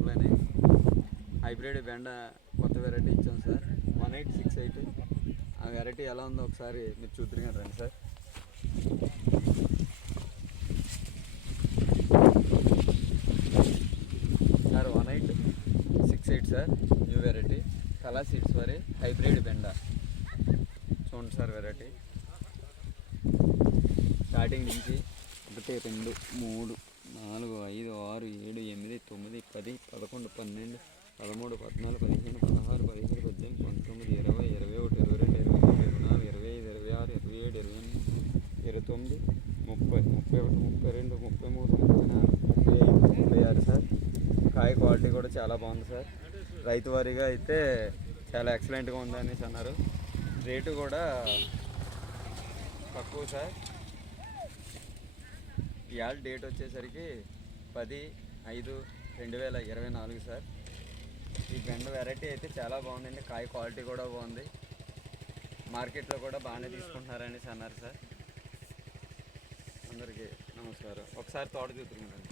Complaint అయింది. Hybrid బెండ కొత్త వెరైటీ ఇచ్చాం సార్, 1868. ఆ వెరైటీ ఎలా ఉందో ఒకసారి మీరు చూద్దరు రండి sir. Sir 1868 sir, new variety కళా సీడ్స్ వారి హైబ్రిడ్ బెండ. చూడండి సార్ వెరైటీ స్టార్టింగ్ నుంచి 1 2 3 4 5 6 7 8 9 10 11 12 13 14 15 16 17 18 19 20 21 22 23 24 25 26 27 28 29 30 31 32 33 34 35 36 సార్. కాయ క్వాలిటీ కూడా చాలా బాగుంది సార్. రైతు వారీగా అయితే చాలా ఎక్సలెంట్గా ఉందనేసి అన్నారు. రేటు కూడా తక్కువ సార్. ఇవాళ డేట్ వచ్చేసరికి 10/5/2024 సార్. ఈ బెండ వెరైటీ అయితే చాలా బాగుందండి. కాయ క్వాలిటీ కూడా బాగుంది. మార్కెట్లో కూడా బాగానే తీసుకుంటున్నారనేసి అన్నారు సార్. అందరికీ నమస్కారం. ఒకసారి తోట చూస్తున్నారండి.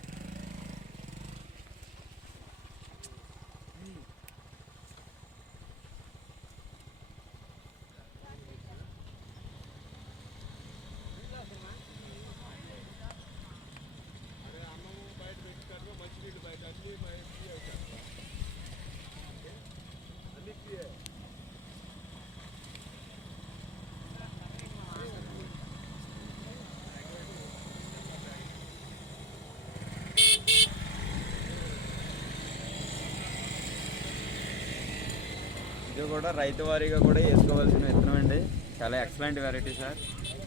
ఇది కూడా రైతు వారీగా కూడా వేసుకోవాల్సిన విత్తనం అండి. చాలా ఎక్సలెంట్ వెరైటీ సార్.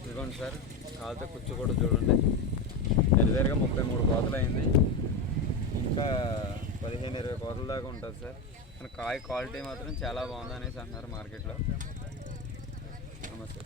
ఇదిగోండి సార్, కాలుతో కుచ్చు కూడా చూడండి. దగ్గరగా 33 కోతలు అయింది. ఇంకా 15-20 కోతల దాకా ఉంటుంది సార్. కానీ కాయ క్వాలిటీ మాత్రం చాలా బాగుంది అనేసి అంటున్నారు మార్కెట్లో. నమస్తే.